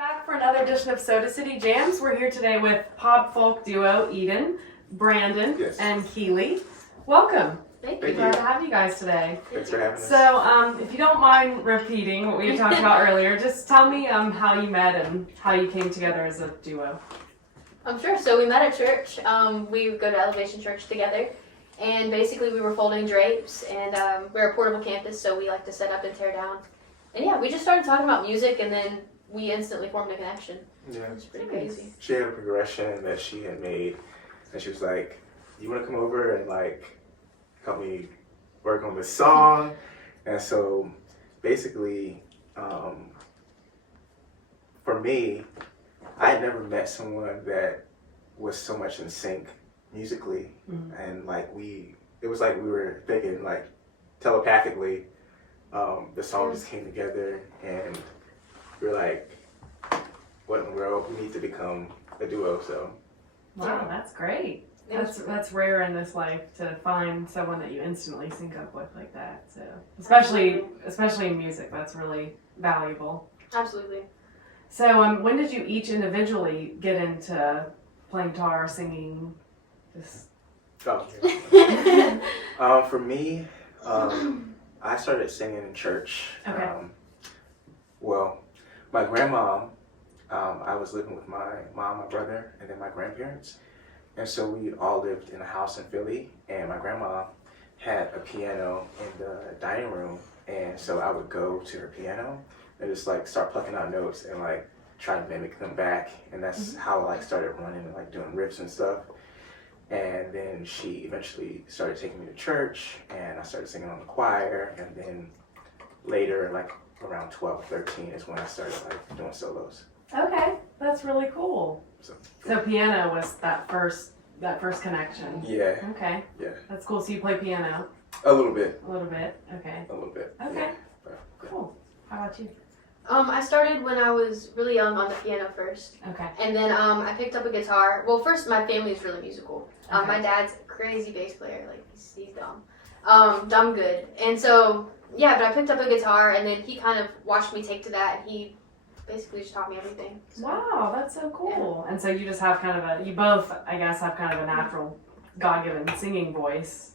Back for another edition of Soda City Jams. We're here today with pop folk duo Eden, Brandon, and Keely. Welcome. Thank you. Glad to have you guys today. Thanks for having us. So, if you don't mind repeating what we talked about earlier, just tell me how you met and how you came together as a duo. Sure. So we met at church. We go to Elevation Church together, and basically we were folding drapes, and we're a portable campus, so we like to set up and tear down. And yeah, we just started talking about music, and then we instantly formed a connection. Yeah. It's pretty crazy. She had a progression that she had made, and she was like, "You want to come over and like help me work on this song?" And so basically, for me, I had never met someone that was so much in sync musically, and like it was like we were thinking like telepathically. The song just came together, and we were like, "What in the world? We need to become a duo." So. Wow, that's great. That's rare in this life to find someone that you instantly sync up with like that. So especially in music, that's really valuable. Absolutely. So when did you each individually get into playing guitar, singing? For me, I started singing in church. Okay. Well, my grandma, I was living with my mom, my brother, and then my grandparents. And so we all lived in a house in Philly, and my grandma had a piano in the dining room. And so I would go to her piano and just like start plucking out notes and like try to mimic them back. And that's how I like started running and like doing riffs and stuff. And then she eventually started taking me to church, and I started singing on the choir. And then later, like around 12, 13 is when I started like doing solos. Okay, that's really cool. So piano was that first connection. Yeah. Okay. Yeah. That's cool. So you play piano? A little bit. A little bit. Okay. A little bit. Okay. Yeah. Cool. How about you? I started when I was really young on the piano first. Okay. And then I picked up a guitar. Well, first my family is really musical. Okay. My dad's a crazy bass player. Like he's dumb. Dumb good. And so yeah, but I picked up a guitar, and then he kind of watched me take to that, and he basically just taught me everything. So. Wow, that's so cool. Yeah. And so you just have you both, I guess, have kind of a natural God-given singing voice.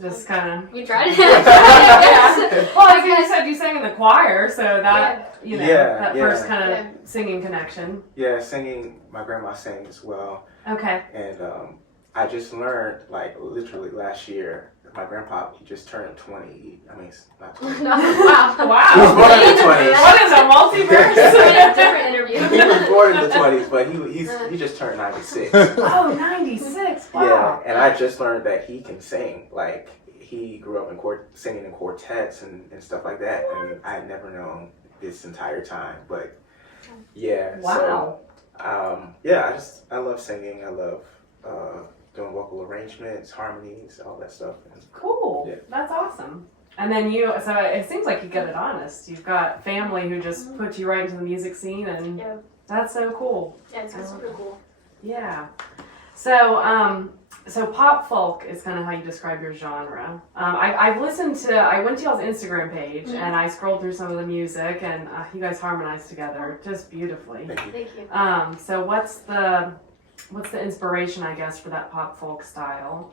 Just kind of. You tried it? Well, I think you said you sang in the choir, so that, that first kind of singing connection. Yeah, singing, my grandma sang as well. Okay. And I just learned, like, literally last year, my grandpa, he just turned 20. I mean, not 20. No, wow. He was born in the 20s. What is a multiverse? Different interview. He was born in the 20s, but he just turned 96. Oh, 96. Wow. Yeah, and I just learned that he can sing. Like, he grew up singing in quartets and stuff like that, and I had never known this entire time. But yeah, wow. So I love singing. I love doing vocal arrangements, harmonies, all that stuff. Cool. Yeah. That's awesome. And then so it seems like you get it honest. You've got family who just put you right into the music scene, and that's so cool. Yeah, it's super cool. Yeah. So pop folk is kind of how you describe your genre. I went to y'all's Instagram page, and I scrolled through some of the music, and you guys harmonize together just beautifully. Thank you. So what's the inspiration, I guess, for that pop folk style?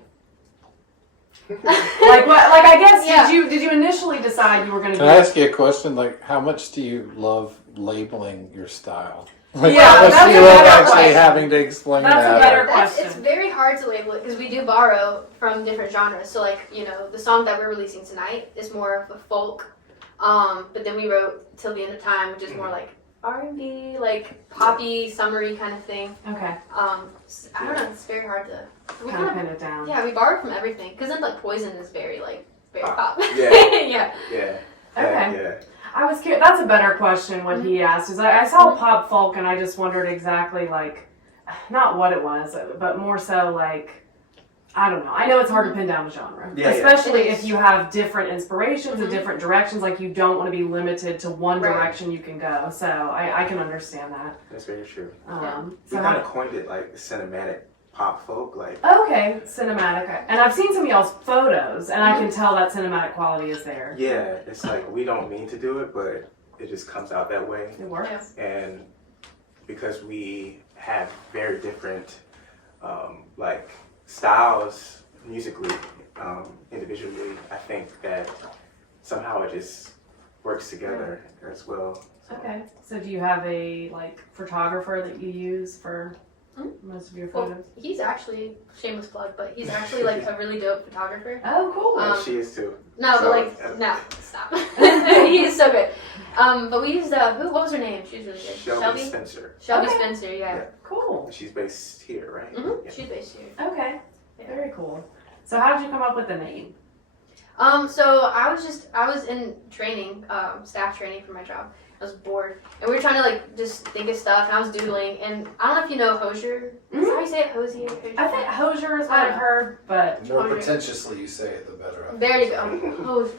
I guess did you initially decide you were going to? Can I ask you a question? Like, how much do you love labeling your style? Like, yeah, how much that's do you love actually having to explain that's that? A better question. It's very hard to label it because we do borrow from different genres. So like, the song that we're releasing tonight is more of a folk, but then we wrote Till the End of Time, which is more like R&B, like poppy, summery kind of thing. Okay. I don't know. It's very hard to kind of pin it down. Yeah, we borrow from everything because then like Poison is very pop. Yeah. Yeah. Yeah. Okay. Yeah. I was curious. That's a better question. What he asked is, I saw pop folk, and I just wondered exactly not what it was, but more so I don't know. I know it's hard to pin down the genre, especially if you have different inspirations and different directions. Like, you don't want to be limited to one direction you can go. So I can understand that. That's very true. So we kind of coined it like cinematic pop folk, like. Okay, cinematic. And I've seen some of y'all's photos, and I can tell that cinematic quality is there. Yeah, it's like we don't mean to do it, but it just comes out that way. It works. And because we have very different like styles musically, individually, I think that somehow it just works together as well. Okay. So do you have a like photographer that you use for most of your photos? Well, he's actually, shameless plug, but he's actually like a really dope photographer. Oh, cool. Yeah, she is too. No, So, but no, stop. He's so good. But we used what was her name? She was really good. Shelby Spencer. Shelby Okay. Spencer, yeah. Yeah. Cool. She's based here, right? Mm-hmm. Yeah. She's based here. Okay. Yeah. Very cool. So how did you come up with the name? So I was in training, staff training for my job. I was bored, and we were trying to like just think of stuff, and I was doodling, and I don't know if you know Hosier. Is that how you say it? Hosier? I think Hosier is what I've heard, but The more pretentiously you say it, the better. There you go. Hosier.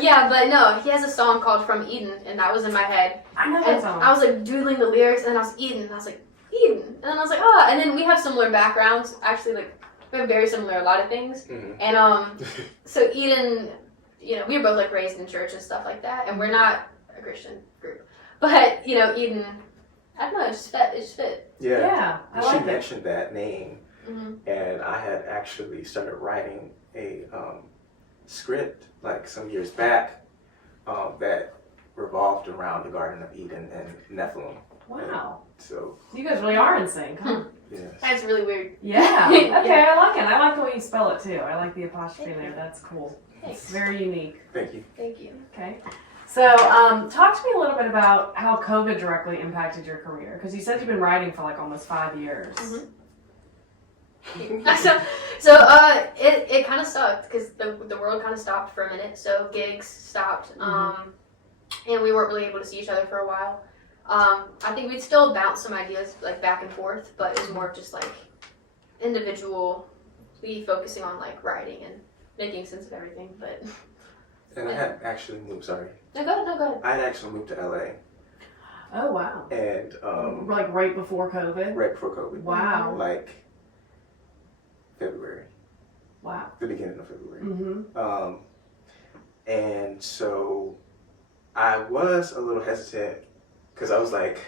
Yeah, but no, he has a song called "From Eden," and that was in my head. I know that And song. I was like doodling the lyrics, and then I was Eden, and I was like Eden, and then I was like and then we have similar backgrounds. Actually, like we have very similar a lot of things, Mhm. and so Eden, you know, we were both like raised in church and stuff like that, and we're not a Christian group, but you know, Eden, I don't know, it just fit. Yeah, I She like it. mentioned that name, Mm-hmm. and I had actually started writing a script like some years back that revolved around the Garden of Eden and Nephilim. Wow. So, You guys really are in sync, huh? yes. That's really weird. Yeah. Okay, Yeah. I like it. I like the way you spell it too. I like the apostrophe there. That's cool. Thanks. It's very unique. Thank you. Thank you. Okay. So, talk to me a little bit about how COVID directly impacted your career. Because you said you've been writing for like almost 5 years. Mhm. It kind of sucked because the world kind of stopped for a minute. So gigs stopped, and we weren't really able to see each other for a while. I think we'd still bounce some ideas like back and forth, but it was more of just like individually focusing on like writing and making sense of everything. But And I had actually moved, sorry. no, go ahead. I had actually moved to LA, Oh, wow. and Like right before COVID? right before COVID. Wow. Like February, Wow. the beginning of February. Mm-hmm. And so I was a little hesitant because I was like,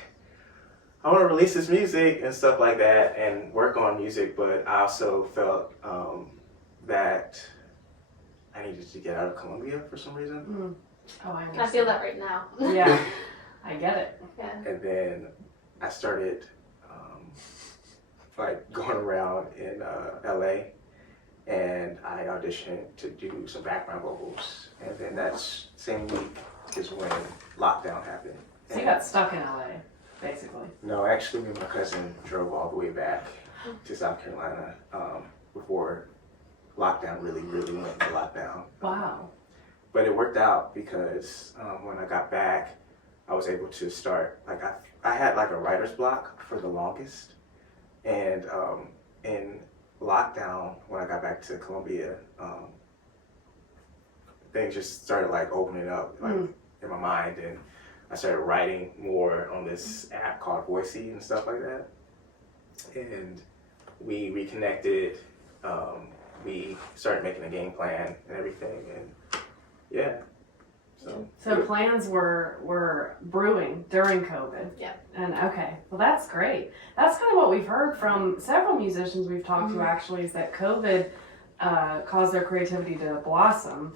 I want to release this music and stuff like that and work on music, but I also felt that I needed to get out of Colombia for some reason. Oh, I I understand. feel that right now. Yeah, I get it. Yeah. And then I started like going around in LA, and I auditioned to do some background vocals, and then that same week is when lockdown happened. So you got stuck in LA, basically. No, actually, me and my cousin drove all the way back to South Carolina before lockdown really went into lockdown. Wow. But it worked out because when I got back, I was able to start, like I had like a writer's block for the longest. And in lockdown, when I got back to Columbia, things just started like opening up like in my mind, and I started writing more on this app called Voicey and stuff like that. And we reconnected, we started making a game plan and everything, and yeah. So plans were brewing during COVID. Yeah. And okay, well that's great. That's kind of what we've heard from several musicians we've talked to actually, is that COVID caused their creativity to blossom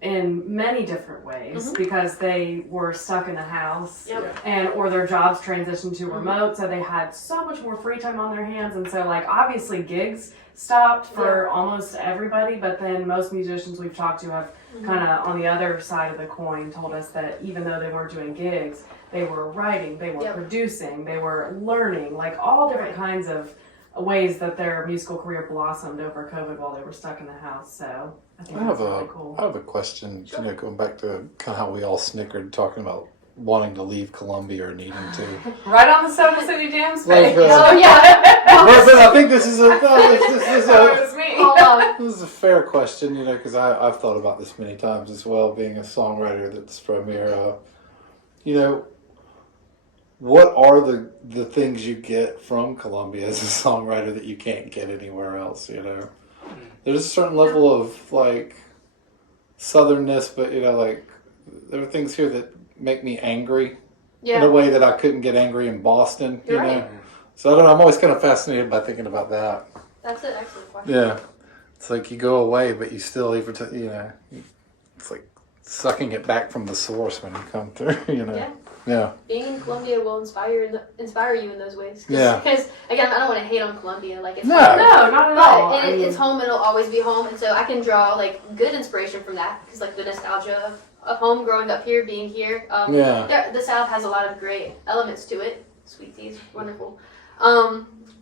in many different ways because they were stuck in the house and or their jobs transitioned to remote, so they had so much more free time on their hands. And so like obviously gigs stopped for almost everybody, but then most musicians we've talked to have kind of on the other side of the coin told us that even though they weren't doing gigs, they were writing, they were producing, they were learning, like all different kinds of ways that their musical career blossomed over COVID while they were stuck in the house. So I think that's really cool. I have a question, you know, going back to kind of how we all snickered talking about wanting to leave Columbia or needing to. Right on the Soda City Jam space. Like, Oh yeah. but I think this is a Hold on. this is a fair question, you know, because I've thought about this many times as well, being a songwriter that's from here. You know, what are the things you get from Columbia as a songwriter that you can't get anywhere else, you know? There's a certain level of, like, southernness, but, you know, like, there are things here that make me angry Yeah. in a way that I couldn't get angry in Boston. You You're know, right. so I don't know. I'm always kind of fascinated by thinking about that. That's an excellent question. Yeah, it's like you go away, but you still even it's like sucking it back from the source when you come through. You know. Yeah. Yeah. Being in Columbia will inspire you in those ways. Yeah. Because again, I don't want to hate on Columbia. Like it's No. home, No, not at all. but I mean, it's home. It'll always be home, and so I can draw like good inspiration from that. Because like the nostalgia of home, growing up here, being here. The South has a lot of great elements to it. Sweet tea's wonderful.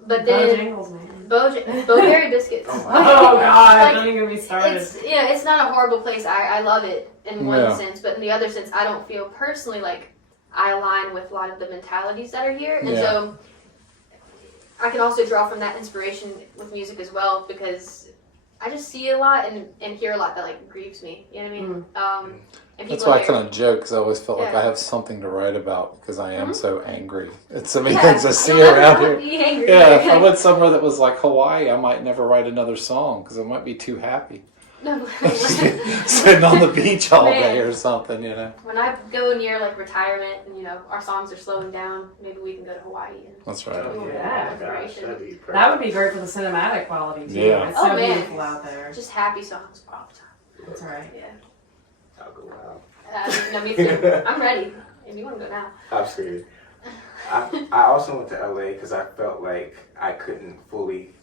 But then Bojangles, man. Bowberry biscuits. Oh, Oh God! Like, Don't even get me started. It's not a horrible place. I love it in one Yeah. sense, but in the other sense, I don't feel personally like I align with a lot of the mentalities that are here, and Yeah. so I can also draw from that inspiration with music as well because I just see a lot and hear a lot that like grieves me. You know what I mean? And That's people why I are kind of joke because I always felt like Yeah. I have something to write about because I am Mhm. so angry. It's so many Yeah, things I you see don't have around to here. be angry. Yeah, if I went somewhere that was like Hawaii, I might never write another song because I might be too happy. No. Sitting on the beach all Man. day or something, you know. When I go near like retirement and our songs are slowing down, maybe we can go to Hawaii. And That's right. Oh, Yeah. my gosh, that'd be perfect. That would be great for the cinematic quality too. Yeah. It's Oh, so man. beautiful out there. just happy songs all the time. That's right. Yeah. I'll go out. No, me too. I'm ready. If you want to go now. I'm scared. I also went to LA because I felt like I couldn't fully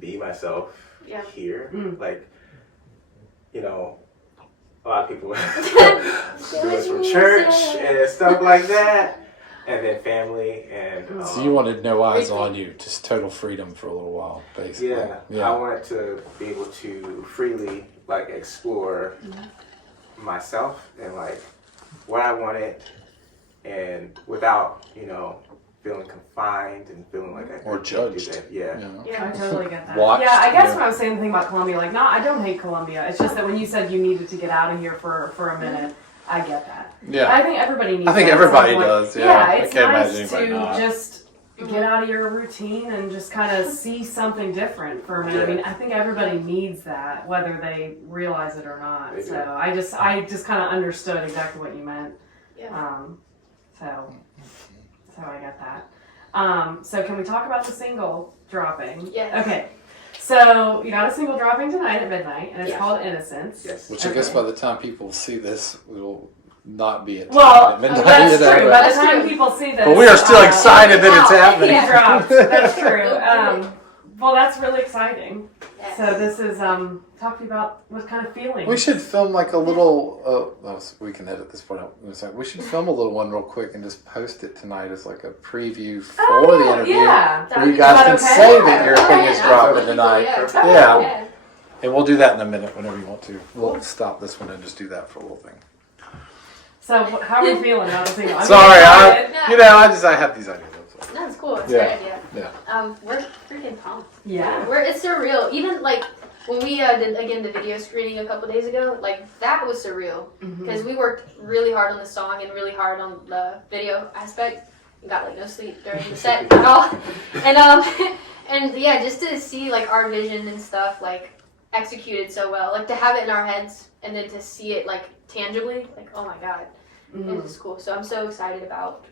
be myself Yeah. here. Mm. Like, a lot of people do it from church and stuff like that, and then family and. So you wanted no eyes on you, just total freedom for a little while, basically. Yeah, I wanted to be able to freely like explore myself and like what I wanted, and without feeling confined and feeling like I Or couldn't do judged. that. Yeah. You know? I Yeah. totally get that. Watched, yeah, I guess yeah. when I was saying the thing about Columbia, like, no, I don't hate Columbia. It's just that when you said you needed to get out of here for a minute, I get that. Yeah. I think everybody needs. I think that at some everybody point. does. Yeah, Yeah, I it's can't nice imagine to anybody not. just get out of your routine and just kind of see something different for a minute. I mean, I think everybody needs that, whether they realize it or not. They do. So I just kind of understood exactly what you meant. Yeah. So I get that. So can we talk about the single dropping? Yes. Okay. So you got a single dropping tonight at midnight, and it's Yeah. called Innocence. Yes. Which I guess by the time people see this, it will not be at Well, midnight. that's you know, true. but- By the That's time true. people see this, But we are still excited that it's wow. happening. It dropped. That's true. Well, that's really exciting. Yes. So this is talk to you about what kind of feeling. We should film like a little. We can edit this part out in a second. We should film a little one real quick and just post it tonight as like a preview for Oh, the interview. Yeah. That'd You be guys that can okay? say that your thing is Yeah, dropping absolutely. tonight. Yeah. Yeah. And we'll do that in a minute whenever you want to. We'll stop this one and just do that for a little thing. So how are we feeling about the single? I'm Sorry, excited. I have these ideas. No, it's cool. It's Yeah. a great idea. Yeah. We're freaking pumped. Yeah. It's surreal. Even like when we did again the video screening a couple days ago, like that was surreal because we worked really hard on the song and really hard on the video aspect. And got like no sleep during the set at all. And yeah, just to see like our vision and stuff like executed so well, like to have it in our heads and then to see it like tangibly, like oh my god, Mhm. it's just cool. So I'm so excited about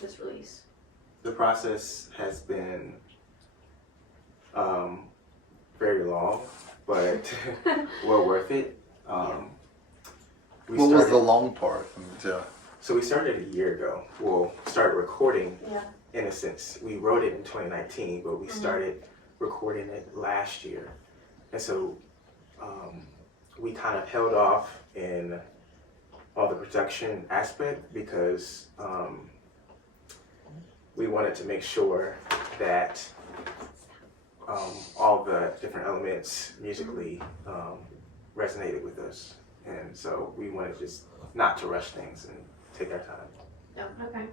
this release. The process has been very long, but well worth it. We What was started- the long part? So we started a year ago. Well, started recording Yeah. Innocence. We wrote it in 2019, but we started recording it last year. And so we kind of held off in all the production aspect because we wanted to make sure that all the different elements musically resonated with us. And so we wanted just not to rush things and take our time. Okay.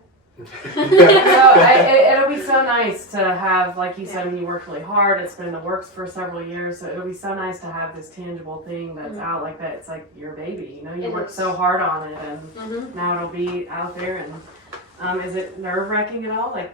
It'll be so nice to have, like you said, when you worked really hard, it's been in the works for several years, so it'll be so nice to have this tangible thing that's out like that. It's like your baby, you It worked is. so hard on it, and Mm-hmm. now it'll be out there. And is it nerve-wracking at all? Like,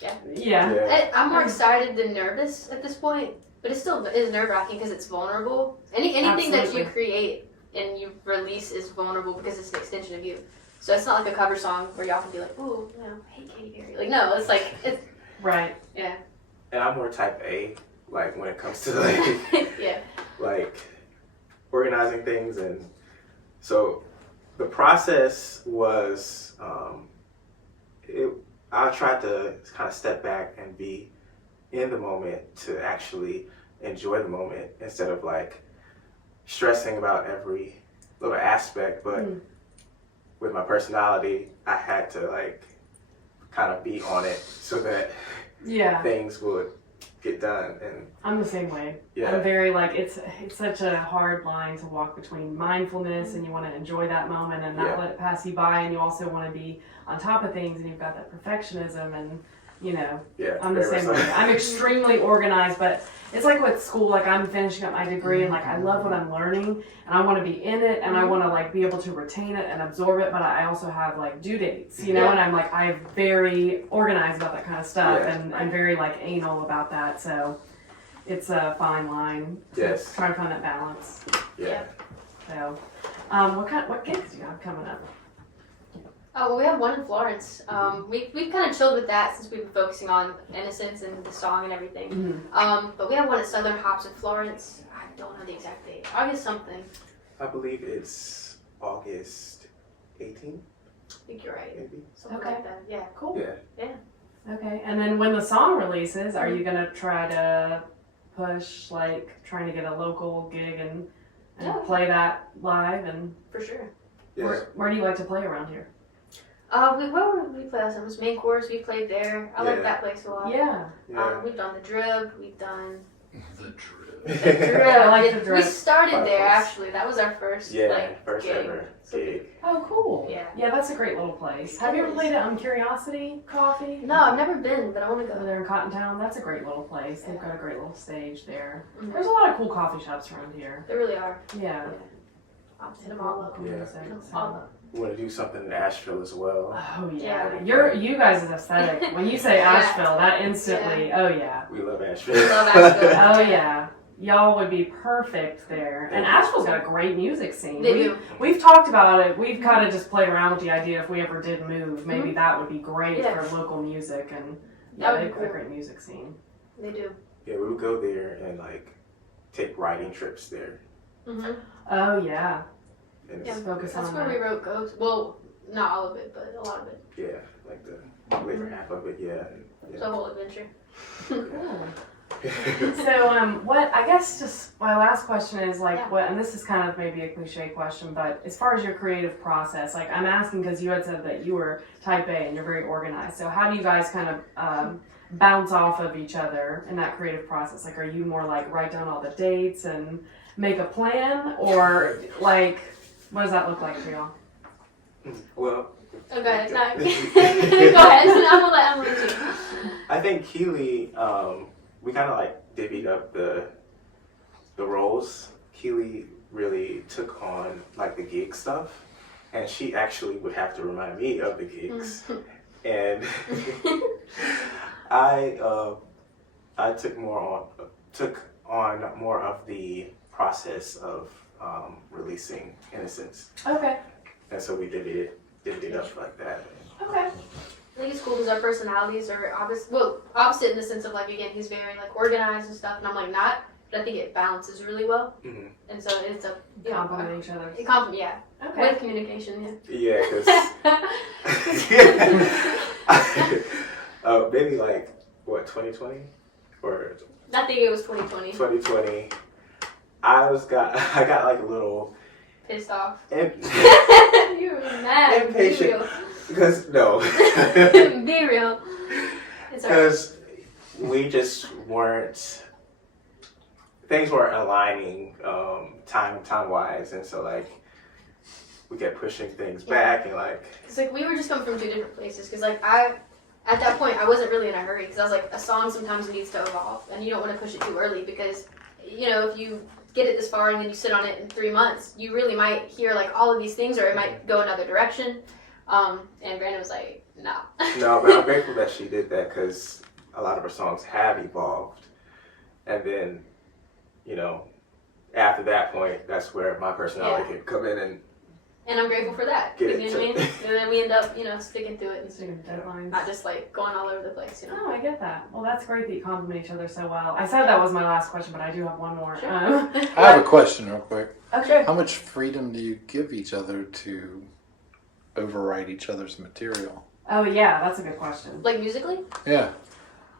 Yeah. Yeah. I'm more excited than nervous at this point, but it still is nerve-wracking because it's vulnerable. Anything that you Absolutely. create and you release is vulnerable because it's an extension of you. So it's not like a cover song where y'all can be like, ooh, you know, hey Katy Perry. Like no, it's like it's Right. yeah. And I'm more type A, like when it comes to like Yeah. like organizing things, and so the process was I tried to kind of step back and be in the moment to actually enjoy the moment instead of like stressing about every little aspect. But with my personality, I had to like kind of be on it so that Yeah. things would get done. And I'm the same way. yeah, I'm very like it's such a hard line to walk between mindfulness and you want to enjoy that moment and not let it pass you by, and you also want to be on top of things, and you've got that perfectionism, and you know, I'm the same way. I'm extremely organized, but it's like with school, like I'm finishing up my degree and like I love what I'm learning and I want to be in it and I want to like be able to retain it and absorb it, but I also have like due dates, you know, and I'm very organized about that kind of stuff, and I'm very like anal about that, so it's a fine line to try to find that balance. Yeah. So, what gigs do you have coming up? Oh, well, we have one in Florence. We've kind of chilled with that since we've been focusing on Innocence and the song and everything. But we have one at Southern Hops in Florence. I don't know the exact date. August something. I believe it's August 18th. I think you're right. Maybe. Something like that. Yeah. Cool. Yeah. Okay, and then when the song releases, are you gonna try to push like trying to get a local gig and play that live, and For sure. Yes. where do you like to play around here? Where would we play last time? It was Main Course. We played there. I like that place a lot. Yeah. We've done the Drib. We've done The drip. the Drib. I like the We Drib. started there Fireplace. actually. That was our first First gig. ever gig. Oh, cool. Yeah. Yeah, that's a great little place. Have you ever played at Curiosity Coffee? No, I've never been, but I want to Over go. there in Cottontown. That's a great little place. They've got a great little stage there. Mhm. There's a lot of cool coffee shops around here. There really are. Yeah. I'll hit them all up. Yeah. Hit 'em all up. We want to do something in Asheville as well. Oh yeah. Yeah. You guys' aesthetic. When you say Yeah. Asheville, that instantly. Oh yeah. We love We Asheville. love Asheville. Oh yeah. Y'all would be perfect there. And Asheville's got a great music scene. They do. We've talked about it. We've kind of just played around with the idea if we ever did move, maybe that would be great Yeah. for local music, and That would they've be got a cool. great music scene. They do. Yeah, we would go there and like take writing trips there. Mm-hmm. Oh yeah. And Yeah, it's, Focus that's on where that. we wrote Ghost. Well, not all of it, but a lot of it. yeah, like the later half of it. Yeah. It's a whole adventure. Cool. So, what I guess just my last question is like, what, and this is kind of maybe a cliche question, but as far as your creative process, like I'm asking because you had said that you were type A and you're very organized. So, how do you guys kind of bounce off of each other in that creative process? Like, are you more like write down all the dates and make a plan, or like, what does that look like for y'all? Well. Oh, go ahead. No. Go ahead. I'm gonna let you. I think Keely, we kind of like divvied up the roles. Keely really took on like the gig stuff, and she actually would have to remind me of the gigs. And I took on more of the process of releasing Innocence, Okay. and so we divvied it up like that. Okay. I think it's cool because our personalities are opposite. Well, opposite in the sense of like again, he's very like organized and stuff, and I'm like not. But I think it balances really well, Mm-hmm. and so it's a Compliment each other. yeah. Okay. With communication, Yeah, because maybe like what 2020 or I think it was 2020. 2020. I got like a little Pissed off. impatient You were mad. Impatient. because no, Be real. Be real. It's alright. because we just weren't. Things weren't aligning time wise, and so like we kept pushing things back and like. Cause like we were just coming from two different places. Cause like at that point I wasn't really in a hurry. Cause I was like a song sometimes needs to evolve, and you don't want to push it too early because you know if you get it this far and then you sit on it in 3 months, you really might hear like all of these things, or it might go another direction. And Brandon was like, no. No, but I'm grateful that she did that because a lot of her songs have evolved, and then, you know, after that point, that's where my personality could come in And I'm grateful for that. Get You it know what I mean? And then we end up, sticking to it. Deadlines. Not just like going all over the place, Oh, I get that. Well, that's great that you compliment each other so well. I said that was my last question, but I do have one more. Sure. I have a question real quick. Okay. How much freedom do you give each other to overwrite each other's material? Oh, yeah, that's a good question. Like musically? Yeah.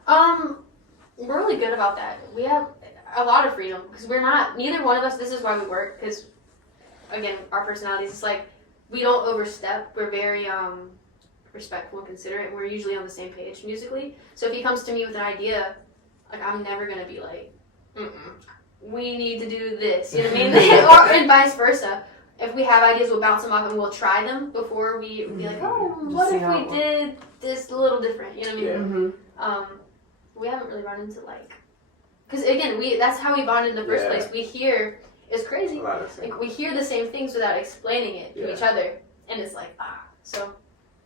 We're really good about that. We have a lot of freedom because neither one of us, this is why we work, because again, our personalities, it's like we don't overstep. We're very respectful and considerate, and we're usually on the same page musically. So if he comes to me with an idea, like I'm never gonna be like, we need to do this. You know what I mean? And vice versa. If we have ideas, we'll bounce them off and we'll try them before we be like, what if we did this a little different? You know what I mean? Mm-hmm. We haven't really run into because again, that's how we bonded in the first place. We hear, it's crazy. Like we hear the same things without explaining it to each other, and it's like so.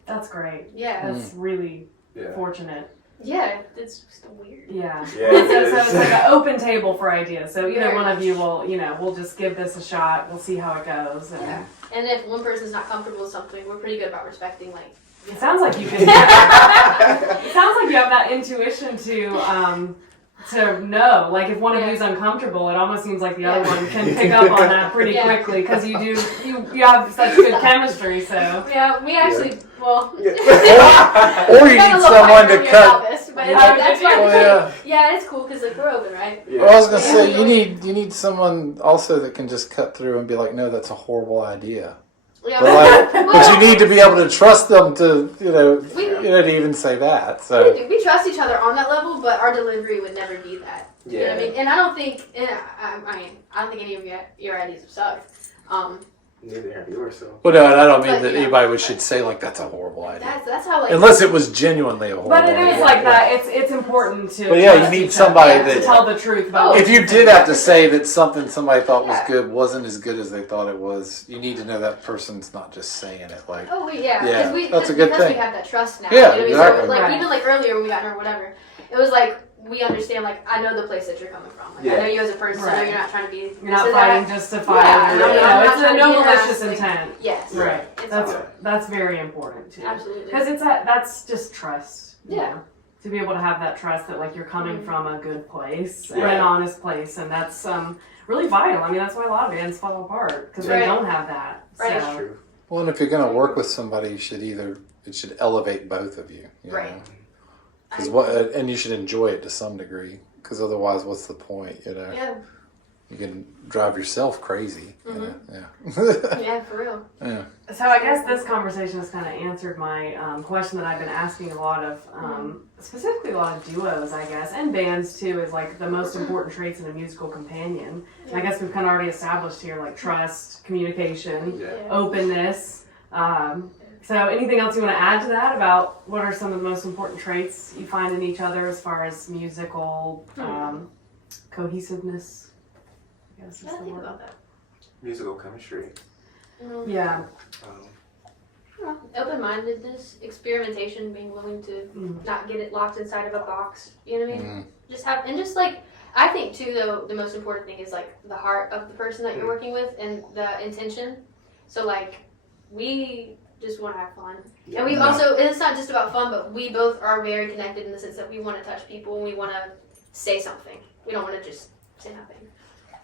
That's great. Yeah. That's really fortunate. Yeah, it's just weird. Yeah. Yeah, So it's like an open table for ideas. So either one of you will, we'll just give this a shot. We'll see how it goes. And And if one person's not comfortable with something, we're pretty good about respecting. It sounds like you can. It sounds like you have that intuition to know. Like if one of you is uncomfortable, it almost seems like the other one can pick up on that pretty quickly because you have such good chemistry. So yeah, we actually Or you need someone to cut. That's why it's cool because we're open, right? Yeah. Well, I was gonna say you need someone also that can just cut through and be like, no, that's a horrible idea. Yeah. But you need to be able to trust them to to even say that. So we trust each other on that level, but our delivery would never be that. Yeah. You know what I mean? And I don't think I don't think any of your ideas have sucked. Neither have yours, so. Well, no, and I don't mean that anybody should say like that's a horrible idea. That's how unless it was genuinely a horrible But it idea. is like that. It's important to. But yeah, you need somebody to tell the truth about. If you did have to say that something somebody thought was good wasn't as good as they thought it was, you need to know that person's not just saying it like. Oh yeah, that's a good because thing. we have that trust now. Yeah, you know what I mean? exactly. So even earlier when we got in or whatever, it was like we understand. I know the place that you're coming from. I know you as a person. I know you're not trying to be. You're not fighting just to fight. Yeah, it's no malicious intent. Yes. Right. That's very important too. Absolutely. Because that's just trust. Yeah. To be able to have that trust that you're coming from a good place and an honest place, and that's really vital. I mean, that's why a lot of bands fall apart because they don't have that. Right. So. True. Well, and if you're going to work with somebody, it should elevate both of you. Right. And you should enjoy it to some degree. Because otherwise, what's the point? Yeah. You can drive yourself crazy. Yeah, for real. Yeah. So I guess this conversation has kind of answered my question that I've been asking a lot of, specifically a lot of duos, I guess, and bands too, is the most important traits in a musical companion. And I guess we've kind of already established here, trust, communication, openness. So anything else you want to add to that about what are some of the most important traits you find in each other as far as musical cohesiveness? I guess is the word. About that. Musical chemistry. Yeah. Open-mindedness, experimentation, being willing to not get it locked inside of a box. You know what I mean? I think too, though, the most important thing is the heart of the person that you're working with and the intention. So we just want to have fun. Yeah. And we also, it's not just about fun, but we both are very connected in the sense that we want to touch people and we want to say something. We don't want to just say nothing.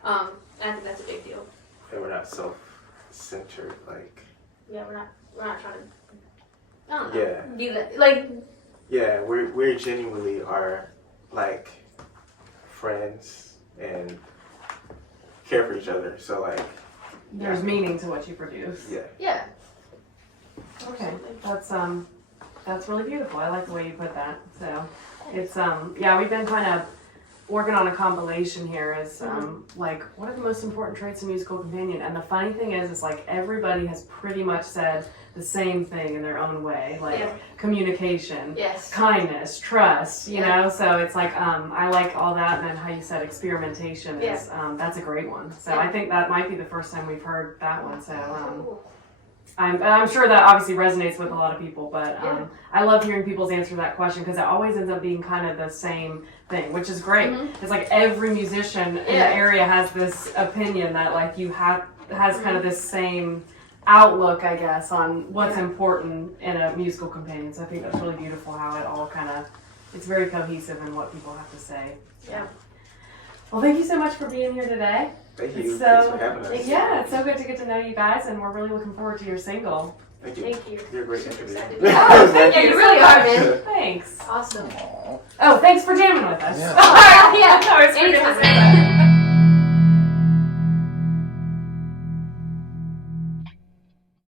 And I think that's a big deal. And we're not self-centered, Yeah, we're not trying to, I don't know, be that, Yeah, we're genuinely are, friends and care for each other, so, There's meaning to what you produce. Yeah. Okay, that's really beautiful. I like the way you put that. So it's we've been kind of working on a compilation here is what are the most important traits in musical companion? And the funny thing is everybody has pretty much said the same thing in their own way, communication, kindness, trust, you know. So it's I like all that, and then how you said experimentation is that's a great one. So I think that might be the first time we've heard that one. So I'm sure that obviously resonates with a lot of people, but I love hearing people's answer to that question because it always ends up being kind of the same thing, which is great. It's every musician in the area has this opinion that has kind of this same outlook, I guess, on what's important in a musical companion. So I think that's really beautiful how it all kind of, it's very cohesive in what people have to say. Yeah. Well, thank you so much for being here today. Thank you. So, Thanks for having us. Yeah, it's so good to get to know you guys, and we're really looking forward to your single. Thank you. Thank you. You're a great Super interview. excited. Oh, thank Yeah, you you really so are, much. man. Thanks. Awesome. Aw. Oh, thanks for jamming with us. Yeah. Yeah. I was Anytime. gonna say that.